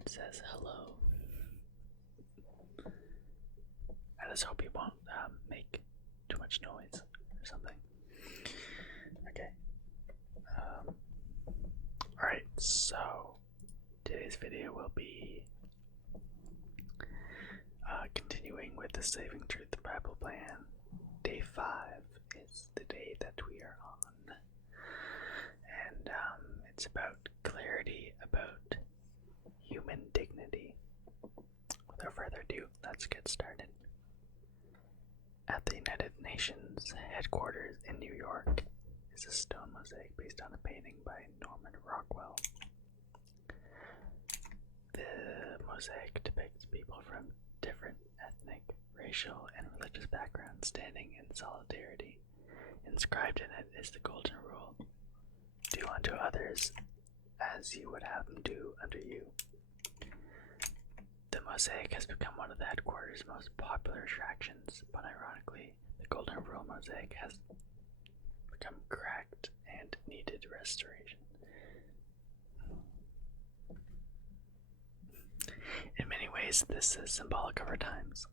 bird says hello. I just hope he won't make too much noise or something. Okay. Alright, so today's video will be continuing with the Saving Truth Bible Plan. Day 5 is the day that we are on. And it's about clarity about human dignity. Without further ado, let's get started. At the United Nations headquarters in New York is a stone mosaic based on a painting by Norman Rockwell. The mosaic depicts people from different ethnic, racial, and religious backgrounds standing in solidarity. Inscribed in it is the golden rule: do unto others as you would have them do unto you. The mosaic has become one of the headquarters' most popular attractions, but ironically, the golden rule mosaic has become cracked and needed restoration. In many ways, this is symbolic of our times.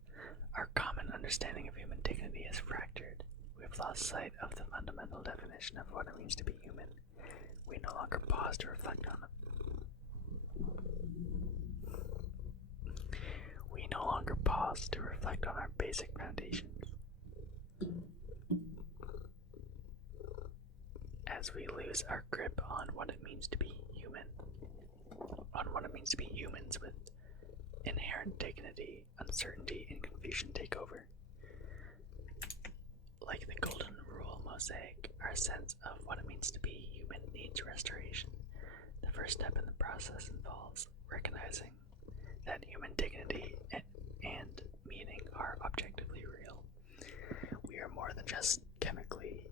Our common understanding of human dignity is fractured. We have lost sight of the fundamental definition of what it means to be human. We no longer pause to reflect on it. We no longer pause to reflect on our basic foundations. As we lose our grip on what it means to be human, on what it means to be humans with inherent dignity, uncertainty, and confusion take over. Like the golden rule mosaic, our sense of what it means to be human needs restoration. The first step in the process involves recognizing that human dignity and meaning are objectively real. We are more than just chemically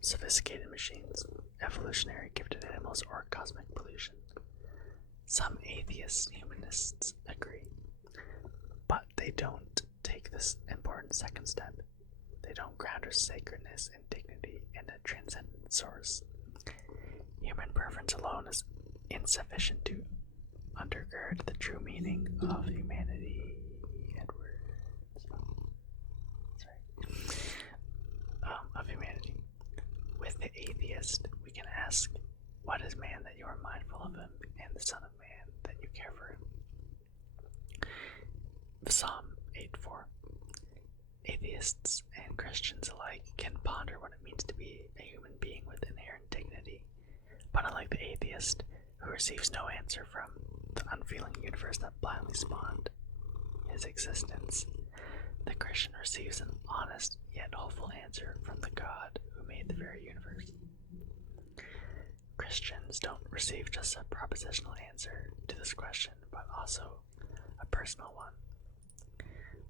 sophisticated machines, evolutionary gifted animals, or cosmic pollution. Some atheist humanists agree, but they don't take this important second step. They don't ground our sacredness and dignity in a transcendent source. Human preference alone is insufficient to undergird the true meaning of humanity. Of humanity. With the atheist, we can ask, what is man that you are mindful of him, and the Son of Man that you care for him? Psalm 8:4. Atheists and Christians alike can ponder what it means to be a human being with inherent dignity, but unlike the atheist, who receives no answer from the unfeeling universe that blindly spawned his existence, the Christian receives an honest yet hopeful answer from the God who made the very universe. Christians don't receive just a propositional answer to this question, but also a personal one.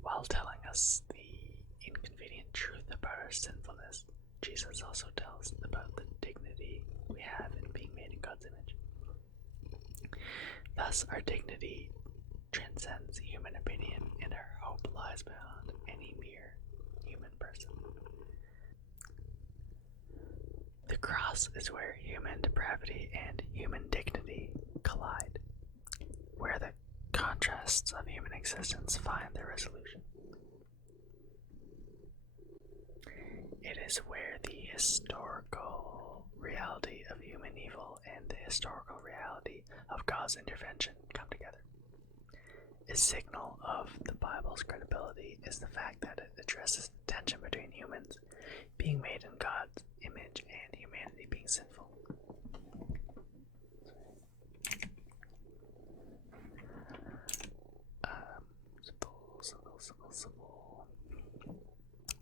While telling us the inconvenient truth about our sinfulness, Jesus also tells about the dignity we have in being made in God's image. Thus, our dignity transcends human opinion, and our hope lies beyond any mere human person. The cross is where human depravity and human dignity collide, where the contrasts of human existence find their resolution. It is where the historical reality of human evil and the historical reality of God's intervention come together. A signal of the Bible's credibility is the fact that it addresses the tension between humans being made in God's image and humanity being sinful.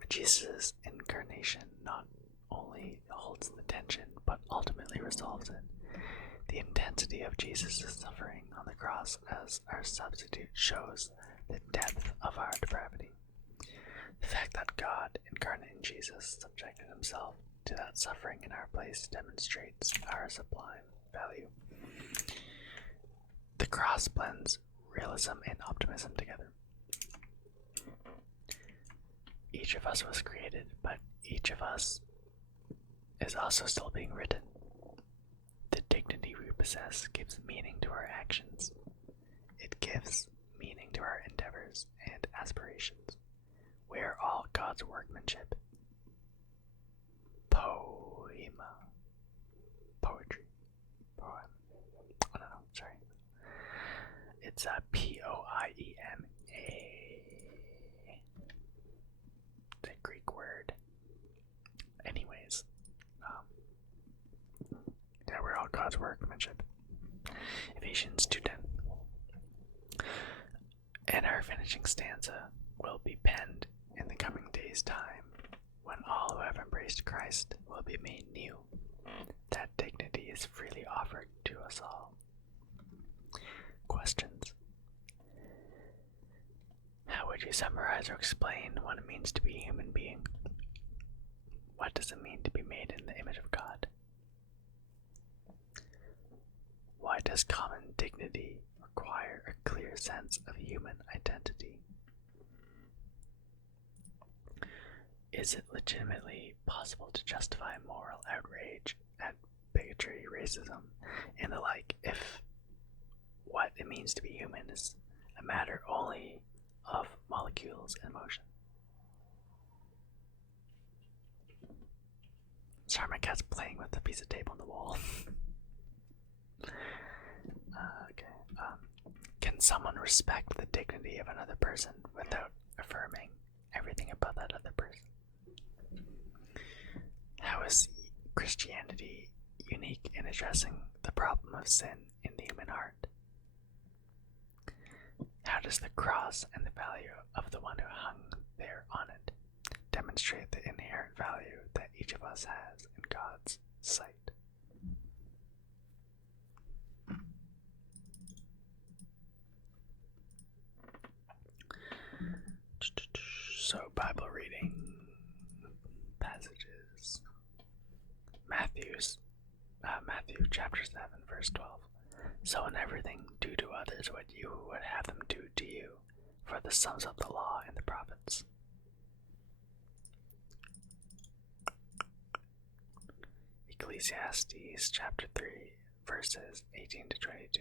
Jesus' incarnation not only holds the tension, but ultimately resolves it. The intensity of Jesus' suffering on the cross as our substitute shows the depth of our depravity. The fact that God, incarnate in Jesus, subjected himself to that suffering in our place demonstrates our sublime value. The cross blends realism and optimism together. Each of us was created, but each of us is also still being written. The dignity we possess gives meaning to our actions. It It gives meaning to our endeavors and aspirations. We are all God's workmanship. Poema. Poetry. Poem. Oh, no, sorry. It's a Poiema. It's a Greek word. Anyways, yeah, we're all God's workmanship. Ephesians 2:10. And our finishing stanza will be penned in the coming days' time, when all who have embraced Christ will be made new. That dignity is freely offered to us all. Questions. How would you summarize or explain what it means to be a human being? What does it mean to be made in the image of God? Why does common dignity require a clear sense of human identity? Is it legitimately possible to justify moral outrage at bigotry, racism, and the like if what it means to be human is a matter only of molecules and motion? Sorry, my cat's playing with a piece of tape on the wall. Can someone respect the dignity of another person without affirming everything about that other person? How is Christianity unique in addressing the problem of sin in the human heart? How does the cross and the value of the one who hung there on it demonstrate the inherent value that each of us has in God's sight? So, Bible reading passages. Matthew chapter 7, verse 12. So in everything, do to others what you would have them do to you, for this sums up the law and the prophets. Ecclesiastes chapter 3, verses 18 to 22.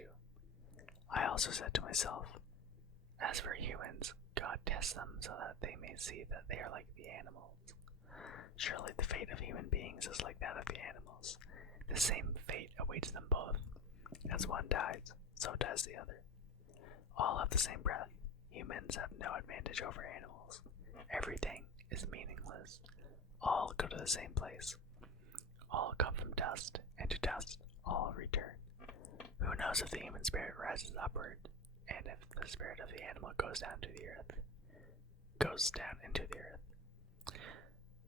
I also said to myself, as for humans, God tests them so that they may see that they are like the animals. Surely the fate of human beings is like that of the animals. The same fate awaits them both. As one dies, so does the other. All have the same breath. Humans have no advantage over animals. Everything is meaningless. All go to the same place. All come from dust, and to dust all return. Who knows if the human spirit rises upward, and if the spirit of the animal goes down into the earth.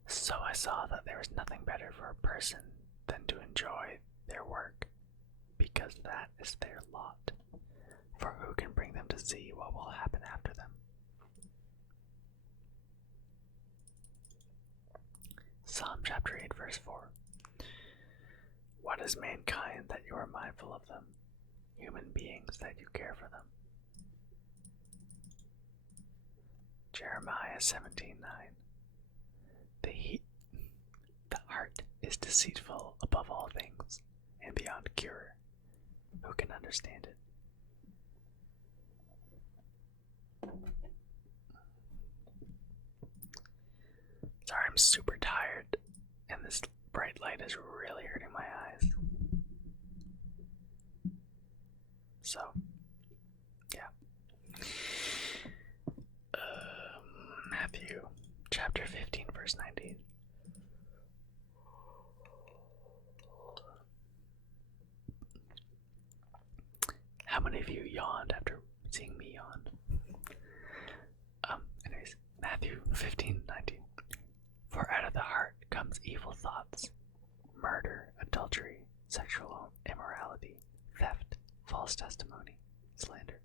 So I saw that there was nothing better for a person than to enjoy their work, because that is their lot. For who can bring them to see what will happen after them? Psalm chapter 8, verse 4. What is mankind that you are mindful of them? Human beings that you care for them. Jeremiah 17:9. The heart is deceitful above all things, and beyond cure. Who can understand it? Sorry, I'm super tired, and this bright light is really hurting my eyes. So, yeah. Matthew chapter 15, verse 19. How many of you yawned after seeing me yawn? Anyways, Matthew 15:19. For out of the heart comes evil thoughts, murder, adultery, sexual immorality, theft, false testimony, slander.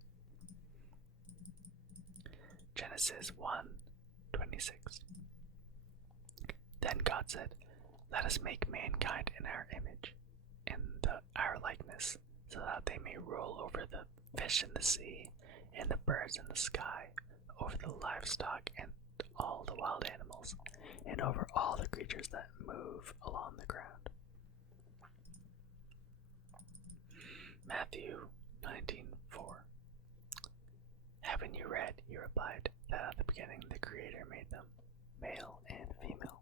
Genesis 1:26. Then God said, let us make mankind in our image, in our likeness, so that they may rule over the fish in the sea, and the birds in the sky, over the livestock and all the wild animals, and over all the creatures that move along the ground. Matthew 19:4. Haven't you read, he replied, that at the beginning the Creator made them, male and female?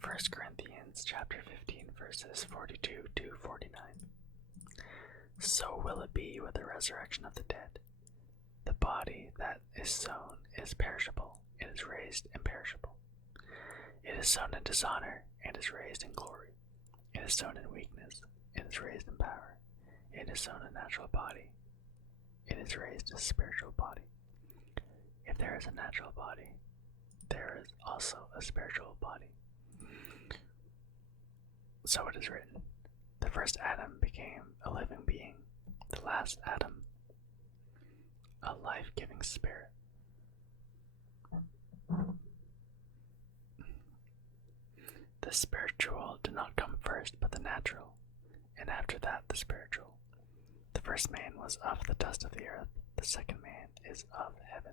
1 Corinthians chapter 15, verses 42 to 49. So will it be with the resurrection of the dead. The body that is sown is perishable, it is raised imperishable. It is sown in dishonor, it is raised in glory. It is sown in weakness, it is raised in power. It is sown a natural body, it is raised a spiritual body. If there is a natural body, there is also a spiritual body. So it is written, the first Adam became a living being, the last Adam a life-giving spirit. The spiritual did not come first, but the natural, and after that the spiritual. The first man was of the dust of the earth, the second man is of heaven.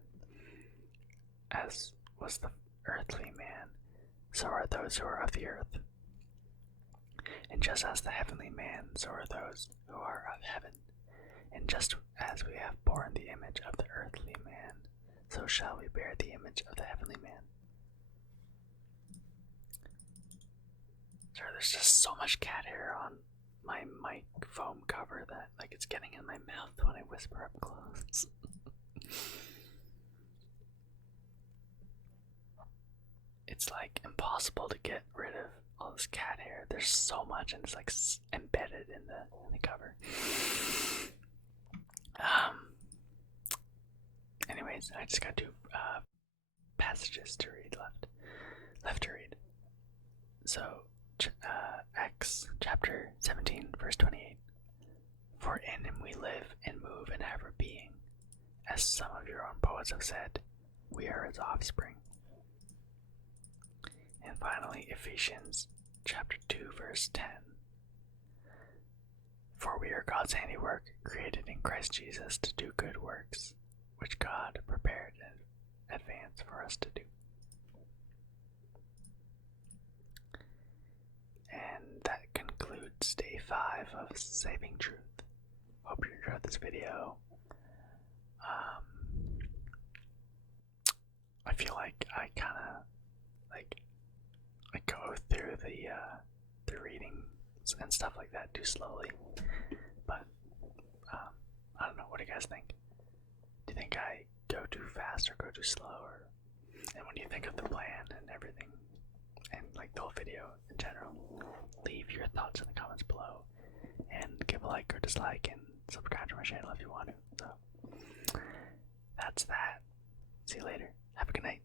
As was the earthly man, so are those who are of the earth. And just as the heavenly man, so are those who are of heaven. And just as we have borne the image of the earthly man, so shall we bear the image of the heavenly man. Sorry, there's just so much cat hair on my mic foam cover that it's getting in my mouth when I whisper up close. It's impossible to get rid of all this cat hair. There's so much, and it's embedded in the cover. Anyways, I just got two passages to read left to read. So, Acts chapter 17, verse 28. For in him we live and move and have our being. As some of your own poets have said, we are his offspring. And finally, Ephesians chapter 2, verse 10. For we are God's handiwork, created in Christ Jesus to do good works, which God prepared in advance for us to do. And that concludes day 5 of Saving Truth. Hope you enjoyed this video. I feel like I kind of I go through the reading and stuff like that too slowly, but I don't know. What do you guys think? Do you think I go too fast or go too slow? And when you think of the plan and everything, and the whole video in general, leave your thoughts in the comments below, and give a like or dislike, and subscribe to my channel if you want to. So that's that. See you later. Have a good night.